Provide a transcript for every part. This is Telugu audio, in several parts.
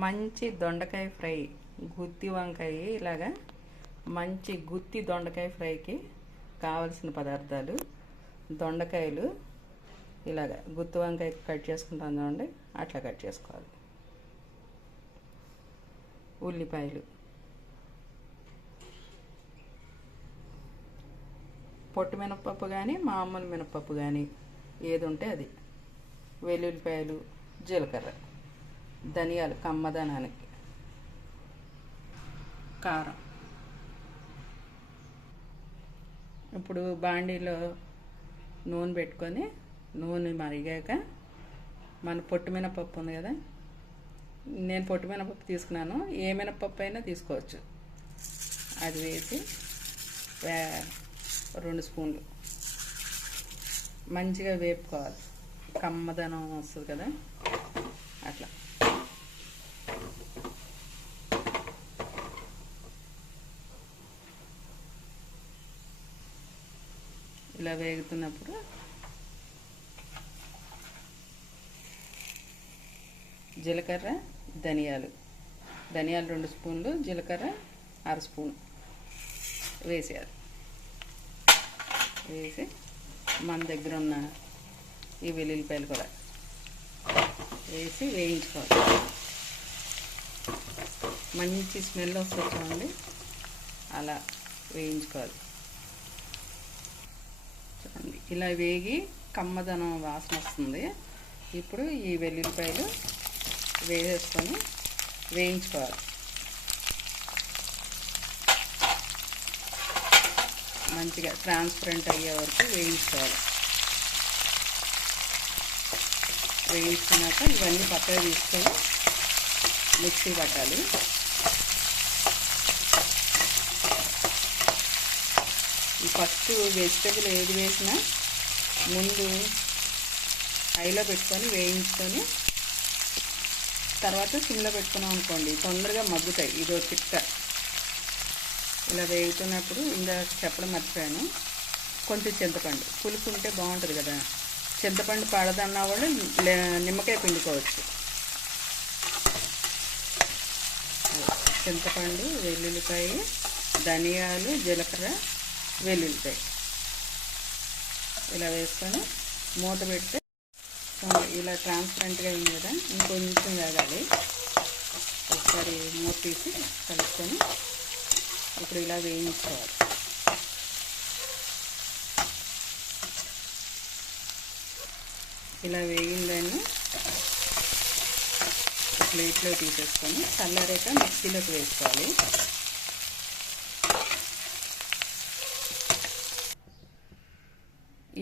మంచి దొండకాయ ఫ్రై, గుత్తి వంకాయ, ఇలాగా మంచి గుత్తి దొండకాయ ఫ్రైకి కావలసిన పదార్థాలు: దొండకాయలు ఇలాగా గుత్తి వంకాయ కట్ చేసుకుంటాం చూడండి, అట్లా కట్ చేసుకోవాలి. ఉల్లిపాయలు, పొట్టు మినపప్పు కానీ మామూలు మినపప్పు కానీ ఏది ఉంటే అది, వెల్లుల్లిపాయలు, జీలకర్ర, ధనియాలు కమ్మదనానికి, కారం. ఇప్పుడు బాండీలో నూనె పెట్టుకొని నూనె మరిగాక మన పొట్టు మినపప్పు ఉంది కదా, నేను పొట్టు మినపప్పు తీసుకున్నాను, ఏ మినపప్పు అయినా తీసుకోవచ్చు. అది వేసి 2 స్పూన్లు మంచిగా వేపుకోవాలి, కమ్మదనం వస్తుంది కదా అట్లా. ఇలా వేగుతున్నప్పుడు జీలకర్ర, ధనియాలు 2 స్పూన్లు, జీలకర్ర 1/2 స్పూన్ వేసేయాలి. వేసి మన దగ్గర ఉన్న ఈ వెల్లుల్లిపాయలు కూడా వేసి వేయించుకోవాలి. మంచి స్మెల్ వస్తుంది చూడండి, అలా వేయించుకోవాలి. చూడండి ఇలా వేగి కమ్మదనం వాసన వస్తుంది. ఇప్పుడు ఈ వెల్లుల్లిపాయలు వేసేసుకొని వేయించుకోవాలి. మంచిగా ట్రాన్స్పరెంట్ అయ్యే వరకు వేయించుకోవాలి. వేయించుకున్నాక ఇవన్నీ పక్కన తీసుకొని మిక్సీ పట్టాలి. ఈ ఫస్ట్ వెజిటబుల్ ఏది వేసినా ముందు హైలో పెట్టుకొని వేయించుకొని తర్వాత సిమ్లో పెట్టుకున్నాం అనుకోండి, తొందరగా మగ్గుతాయి. ఇదో చిట్కా. ఇలా వేగుతున్నప్పుడు ఇందాక చెప్పడం మర్చిపోయాను, కొంచెం చింతపండు, పులుపు ఉంటే బాగుంటుంది కదా. చింతపండు పడదన్నా కూడా నిమ్మకాయ పిండుకోవచ్చు. చింతపండు, వెల్లుల్లిపాయ, ధనియాలు, జీలకర్ర, వెల్లుల్లిపాయ ఇలా వేసుకొని మూత పెడితే ఇలా ట్రాన్స్పరెంట్గా ఉంది కదా, ఇంకొంచెం వేగాలి. ఒకసారి మూత తీసి కలుపుకొని ఇప్పుడు ఇలా వేయించుకోవాలి. ఇలా వేగిందని ప్లేట్లో తీసేసుకొని చల్లారాక మిక్సీలోకి వేసుకోవాలి.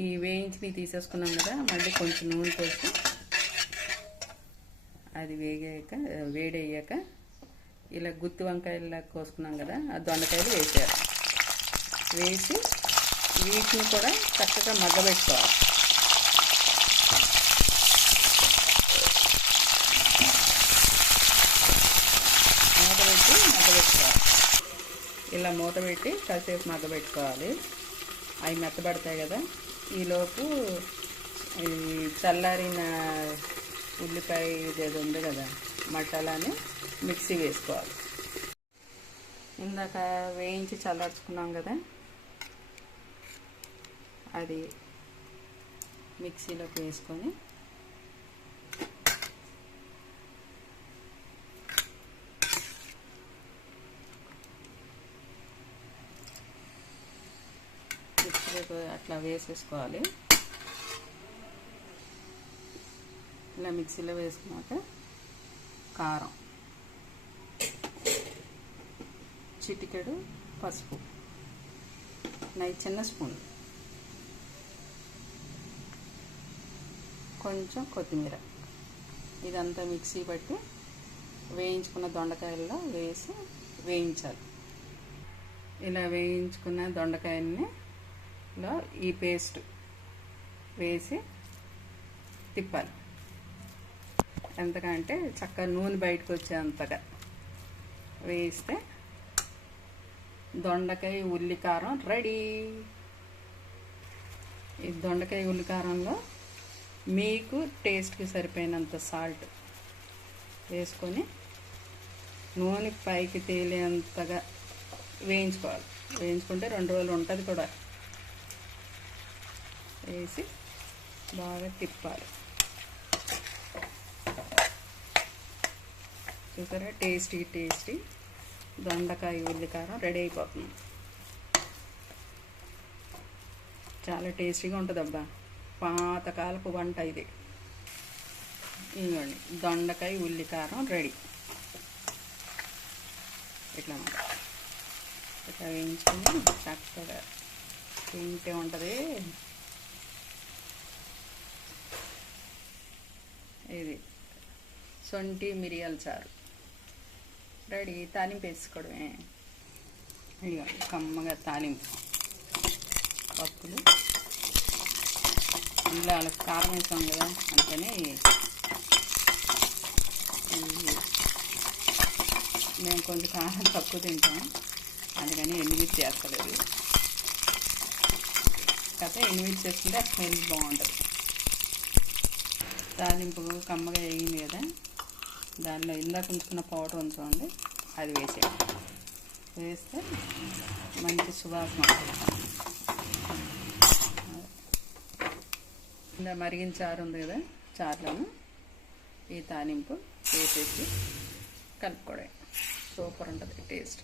ఈ వేయించి తీసేసుకున్నాం కదా, మళ్ళీ కొంచెం నూనె పోసి అది వేడయ్యాక ఇలా గుత్తి వంకాయలా కోసుకున్నాం కదా, ఆ దొండకాయలు వేసేయాలి. వేసి వీటిని కూడా చక్కగా మగ్గబెట్టుకోవాలి. మగ్గబెట్టుకోవాలి. ఇలా మూత పెట్టి కాసేపు మగ్గబెట్టుకోవాలి. అవి మెత్తబడతాయి కదా. ఈలోపు ఈ చల్లారిన ఉల్లిపాయ ఇదేది ఉంది కదా మసాలాని మిక్సీ వేసుకోవాలి. ఇందాక వేయించి చల్లార్చుకున్నాం కదా, అది మిక్సీలోకి వేసుకొని మిక్సీలోకి అట్లా వేసేసుకోవాలి. ఇలా మిక్సీలో వేసుకున్నాక కారం, చిటికెడు పసుపు, చిన్న స్పూన్, కొంచెం కొత్తిమీర, ఇదంతా మిక్సీ పట్టి వేయించుకున్న దొండకాయల్లో వేసి వేయించాలి. ఇలా వేయించుకున్న దొండకాయల్ని ఈ పేస్ట్ వేసి తిప్పాలి. ఎంతకంటే చక్కగా నూనె బయటకు వచ్చేంతగా వేస్తే దొండకాయ ఉల్లికారం రెడీ. ఈ దొండకాయ ఉల్లికారంలో మీకు టేస్ట్కి సరిపోయినంత సాల్ట్ వేసుకొని నూనె పైకి తేలేంతగా వేయించుకోవాలి. వేయించుకుంటే 2 రోజులు ఉంటుంది కూడా. వేసి బాగా తిప్పాలి. చూసారా, టేస్టీ దొండకాయ ఉల్లికారం రెడీ అయిపోతుంది. చాలా టేస్టీగా ఉంటుంది అబ్బా, పాతకాలపు వంట ఇది. ఇదిగోండి, దొండకాయ ఉల్లికారం రెడీ. ఇట్లా వేయించుకొని చక్కగా తింటే ఉంటుంది. ఇది సొంటి మిరియాల చారు రెడీ. తాలింపు వేసుకోవడమే. ఇక కమ్మగా తాలింపు పప్పులు. ఇందులో వాళ్ళకి కారం వేసాం కదా, అందుకని మేము కొంచెం కారం తక్కువ తింటాం, అందుకని ఎండుమిర్చి చేస్తలేదు. కాకపోతే ఎండుమిర్చి వేసుకుంటే ఆ స్మెల్ బాగుంటుంది. తాలింపు కమ్మగా వేయింది కదా, దానిలో ఇందాక ఉంచుకున్న పౌడర్ ఉంచండి, అది వేసేయండి. వేస్తే మంచి సువాసన వస్తుంది. ఇలా మరిగిన చారు ఉంది కదా, చారులను ఈ తాలింపు వేసేసి కలుపుకోవడం. సూపర్ ఉంటుంది టేస్ట్.